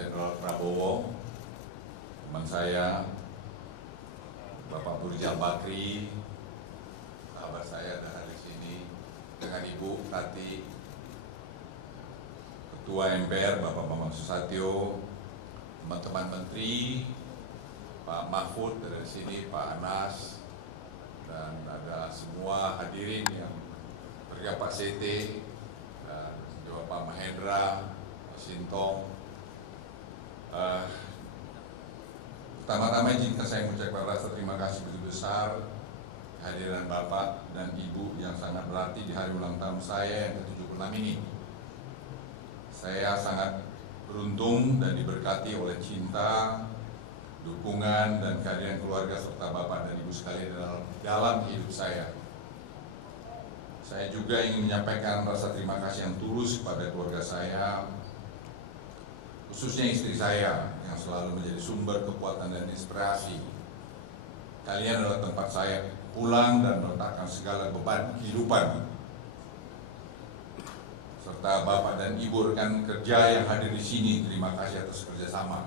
Jenderal Prabowo, teman saya, Bapak Burja Bakri, sahabat saya ada di sini, dengan Ibu Tati, Ketua MPR Bapak Bambang Susatyo, teman-teman Menteri, Pak Mahfud dari sini, Pak Anas, dan ada semua hadirin yang bergabung, Pak Sete, dan juga Pak Mahendra, Pak Sintong. Pertama-tama izinkan saya mengucapkan rasa terima kasih begitu besar kehadiran Bapak dan Ibu yang sangat berarti di hari ulang tahun saya yang ke-76 ini. Saya sangat beruntung dan diberkati oleh cinta, dukungan, dan kehadiran keluarga serta Bapak dan Ibu sekalian dalam hidup saya. Saya juga ingin menyampaikan rasa terima kasih yang tulus kepada keluarga saya, khususnya istri saya yang selalu menjadi sumber kekuatan dan inspirasi. Kalian adalah tempat saya pulang dan meletakkan segala beban kehidupan. Serta Bapak dan Ibu rekan kerja yang hadir di sini, terima kasih atas kerjasama,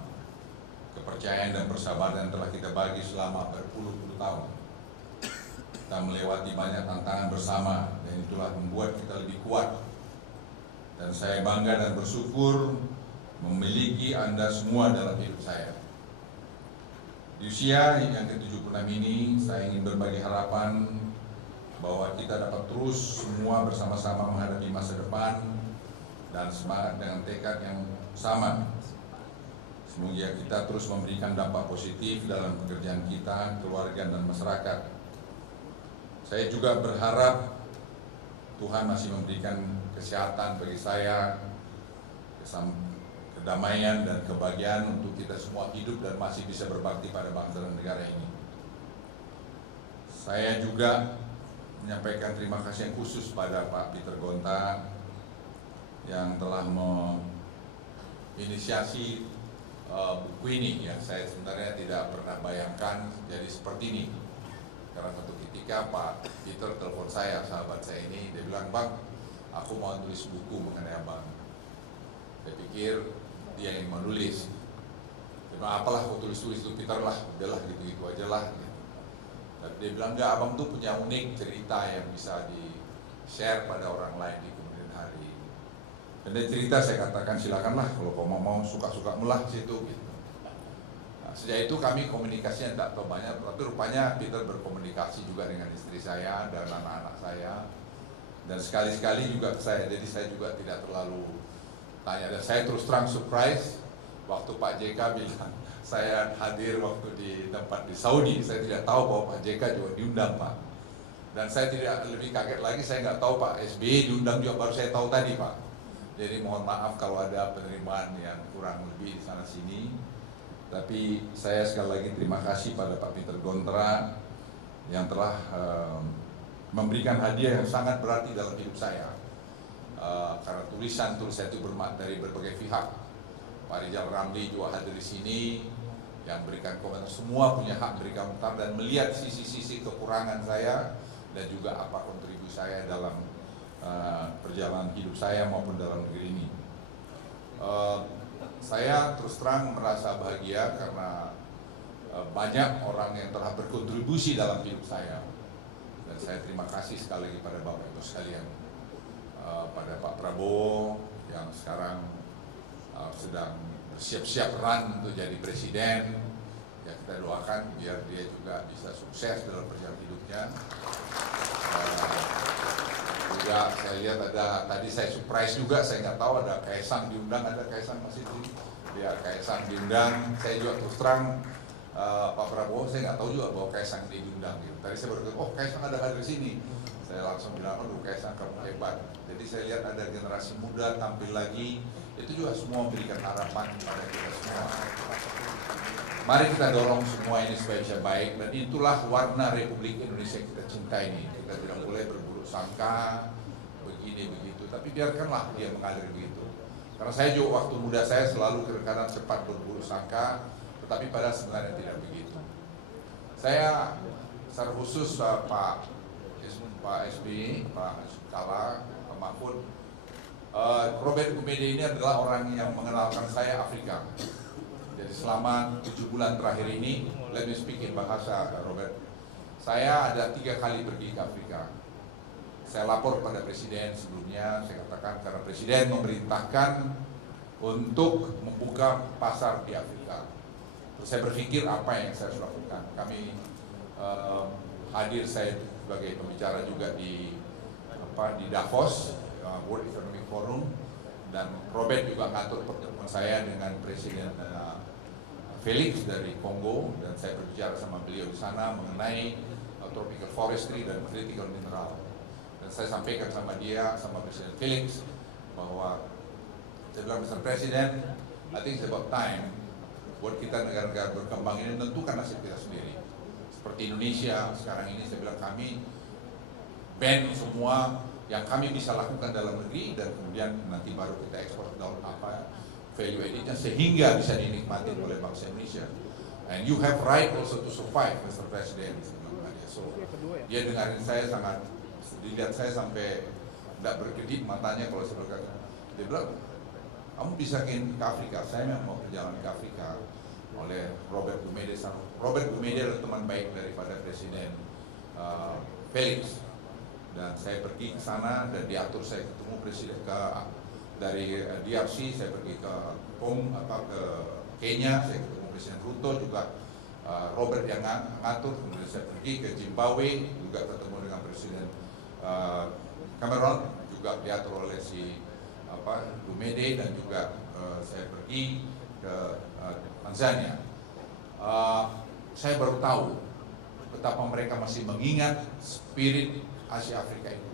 kepercayaan dan persahabatan telah kita bagi selama berpuluh-puluh tahun. Kita melewati banyak tantangan bersama dan itulah membuat kita lebih kuat. Dan saya bangga dan bersyukur memiliki Anda semua dalam hidup saya. Di usia yang ke-76 ini, saya ingin berbagi harapan bahwa kita dapat terus semua bersama-sama menghadapi masa depan dan semangat dengan tekad yang sama. Semoga kita terus memberikan dampak positif dalam pekerjaan kita, keluarga, dan masyarakat. Saya juga berharap Tuhan masih memberikan kesehatan bagi saya, kedamaian dan kebahagiaan untuk kita semua hidup dan masih bisa berbakti pada bangsa dan negara ini. Saya juga menyampaikan terima kasih yang khusus pada Pak Peter Gonta yang telah menginisiasi buku ini yang saya sebenarnya tidak pernah bayangkan jadi seperti ini. Karena satu ketika Pak Peter telepon saya, sahabat saya ini, dia bilang, "Bang, aku mau tulis buku mengenai Abang." Saya pikir dia yang menulis. Dia bilang, "Apalah kau tulis-tulis itu Peter lah, udahlah gitu-gitu aja lah." Gitu. Tapi dia bilang, "Enggak, Abang tuh punya unik cerita yang bisa di-share pada orang lain di kemudian hari." Dan dia cerita, saya katakan silakanlah kalau kau mau suka-suka mulah situ gitu. Nah, sejak itu kami komunikasinya tidak tahu banyak, tapi rupanya Peter berkomunikasi juga dengan istri saya dan anak-anak saya. Dan sekali-sekali juga ke saya, jadi saya juga tidak terlalu tanya. Dan saya terus terang surprise waktu Pak JK bilang saya hadir waktu di tempat di Saudi. Saya tidak tahu bahwa Pak JK juga diundang, Pak. Dan saya tidak lebih kaget lagi, saya nggak tahu Pak SBY diundang juga, baru saya tahu tadi, Pak. Jadi mohon maaf kalau ada penerimaan yang kurang lebih di sana sini. Tapi saya sekali lagi terima kasih pada Pak Peter Gonta yang telah memberikan hadiah yang sangat berarti dalam hidup saya. Karena tulisan itu bermakna dari berbagai pihak. Pak Rizal Ramli juga hadir di sini yang berikan komentar, semua punya hak berikan komentar dan melihat sisi-sisi kekurangan saya dan juga apa kontribusi saya dalam perjalanan hidup saya maupun dalam negeri ini. Saya terus terang merasa bahagia karena banyak orang yang telah berkontribusi dalam hidup saya. Dan saya terima kasih sekali lagi pada Bapak Ibu sekalian. Pada Pak Prabowo yang sekarang sedang bersiap-siap run untuk jadi presiden, ya kita doakan biar dia juga bisa sukses dalam perjalanan hidupnya. Juga saya lihat ada, tadi saya surprise juga, saya nggak tahu ada Kaisang diundang, ada Kaisang masih di, ya Kaisang diundang. Saya juga terus terang Pak Prabowo, saya nggak tahu juga bahwa Kaisang diundang. Gitu. Tadi saya baru bilang, oh Kaisang ada hadir di sini. Saya langsung bilang, aduh Kaisang kamu hebat. Jadi saya lihat ada generasi muda tampil lagi, itu juga semua memberikan harapan kepada kita semua. Mari kita dorong semua ini supaya bisa baik, dan itulah warna Republik Indonesia yang kita cintai ini. Kita tidak boleh berburuk sangka, begini begitu, tapi biarkanlah dia mengalir begitu. Karena saya juga waktu muda saya selalu kadang cepat berburuk sangka, tetapi pada sebenarnya tidak begitu. Saya secara khusus Pak SBY, Pak Kala, Pak Mahfud, Robert Gumede ini adalah orang yang mengenalkan saya Afrika. Jadi selama 7 bulan terakhir ini, let me speak in bahasa Robert. Saya ada 3 kali pergi ke Afrika. Saya lapor pada Presiden sebelumnya, saya katakan karena Presiden memerintahkan untuk membuka pasar di Afrika. Terus saya berpikir apa yang saya harus lakukan. Kami hadir, saya sebagai pembicara juga di Davos, World Economic Forum, dan Robert juga ngatur pertemuan saya dengan Presiden Felix dari Kongo, dan saya berbicara sama beliau di sana mengenai tropical forestry dan critical mineral. Dan saya sampaikan sama dia, sama Presiden Felix, bahwa saya bilang, Mr. President, I think it's about time buat kita negara-negara berkembang ini menentukan nasib kita sendiri. Seperti Indonesia sekarang ini, saya bilang kami ban semua yang kami bisa lakukan dalam negeri, dan kemudian nanti baru kita ekspor daun value added-nya sehingga bisa dinikmati oleh bangsa Indonesia. And you have right also to survive, Mr. President. So dia dengarin saya, sangat dilihat saya sampai tidak berkedip matanya kalau saya berkata. Dia bilang, kamu bisa ke Afrika. Saya memang mau perjalanan ke Afrika oleh Robert Gumede. Robert Gumede adalah teman baik daripada Presiden Felix. Dan saya pergi ke sana dan diatur saya ketemu Presiden dari DRC, saya pergi ke Kenya, saya ketemu Presiden Ruto juga, Robert yang ngatur. Kemudian saya pergi ke Zimbabwe, juga ketemu dengan Presiden Cameron, juga diatur oleh si Gumede, dan juga saya pergi ke Tanzania. Saya baru tahu betapa mereka masih mengingat spirit Asia Afrika itu,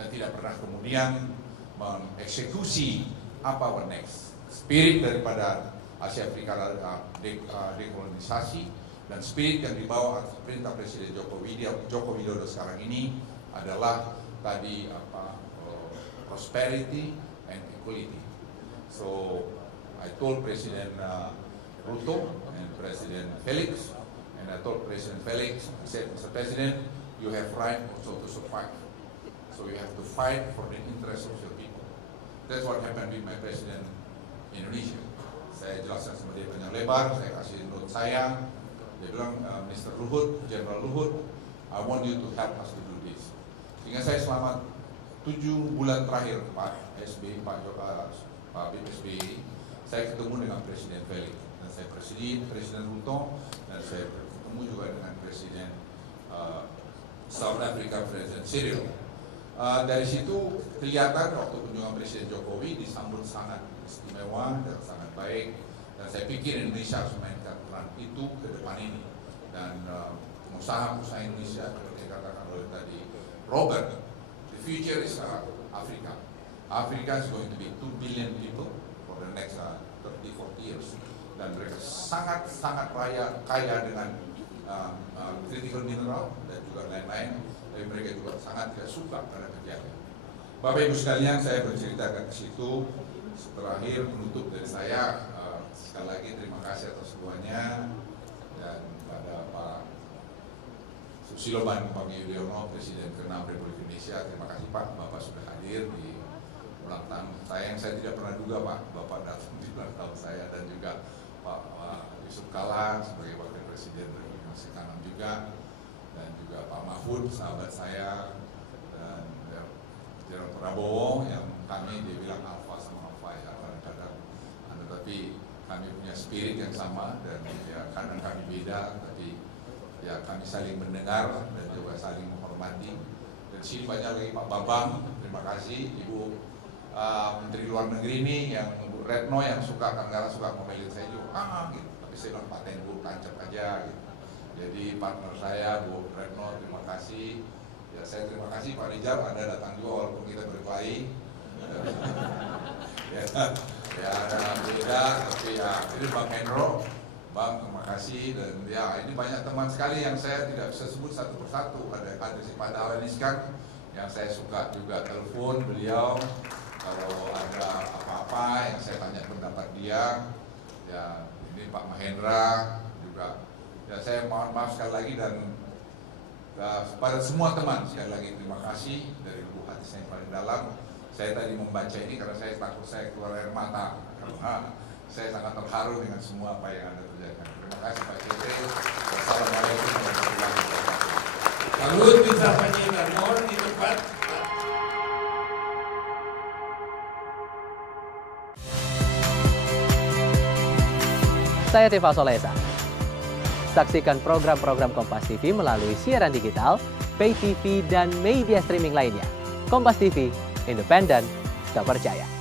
dan tidak pernah kemudian mengeksekusi apa next. Spirit daripada Asia Afrika adalah dekolonisasi, dan spirit yang dibawa atas perintah Presiden Joko Widodo sekarang ini adalah tadi prosperity and equality. So I told Presiden Ruto and Presiden Felix, and I told Presiden Felix, I said, Mr. President, you have right also to survive. So you have to fight for the interest of your people. That's what happened with my President Indonesia. Saya jelaskan sama dia panjang lebar, saya kasih note saya. Dia bilang, Mr. Luhut, General Luhut, I want you to help us to do this. Sehingga saya selama 7 bulan terakhir, Pak SBY, Pak SBY, saya ketemu dengan Presiden Felix, dan saya Presiden Ruto, dan saya bertemu juga dengan Presiden South Africa, Presiden Cyril. Dari situ kelihatan waktu kunjungan Presiden Jokowi disambut sangat istimewa dan sangat baik, dan saya pikir Indonesia harus memainkan peran itu ke depan ini, dan usaha-usaha Indonesia seperti katakan oleh tadi Robert, the future is Africa. Africa is going to be 2 billion people for the next 30-40 years, dan mereka sangat kaya dengan critical mineral dan juga lain-lain, tapi mereka juga sangat tidak suka pada kerjanya. Bapak Ibu sekalian, saya bercerita ke situ. Terakhir penutup dari saya, sekali lagi terima kasih atas semuanya, dan pada Pak Susilo Bambang Yudhoyono, Presiden ke-6 Republik Indonesia, terima kasih Pak, Bapak sudah hadir di ulang tahun saya yang saya tidak pernah duga Pak, Bapak datang di ulang tahun saya, dan juga Pak Yusuf Kalla sebagai Wakil Presiden masih kanan juga, dan juga Pak Mahfud sahabat saya, dan Jenderal Prabowo yang kami dia bilang alfa sama alfa ya kadang-kadang, tapi kami punya spirit yang sama, dan ya kadang kami beda, tapi ya kami saling mendengar dan juga saling menghormati. Dan sini banyak lagi Pak Bambang, terima kasih Ibu Menteri Luar Negeri ini, yang Bu Retno yang kadang-kadang suka ngomelin saya juga, gitu. Tapi saya bilang paten Bu, tancap aja gitu. Jadi partner saya Bu Retno, terima kasih. Ya saya terima kasih Pak Rijal, Anda datang juga walaupun kita berkelahi. ya ada beda, tapi ya ini Bang Hendro, Bang terima kasih, dan ya ini banyak teman sekali yang saya tidak bisa sebut satu persatu. Ada si Pak Dahlan Iskan yang saya suka juga telepon beliau kalau ada apa-apa yang saya tanya pendapat dia. Ya ini Pak Mahendra juga. Ya saya mohon maaf sekali lagi, dan pada semua teman sekali lagi terima kasih dari lubuk hati saya yang paling dalam. Saya tadi membaca ini karena saya takut saya keluar air mata, karena saya sangat terharu dengan semua apa yang Anda kerjakan. Terima kasih Pak Cete. Wassalamualaikum warahmatullahi wabarakatuh. Kalau bisa penyiar mohon di tempat. Saya Tifa Solesa. Saksikan program-program Kompas TV melalui siaran digital, pay TV, dan media streaming lainnya. Kompas TV, independen, terpercaya.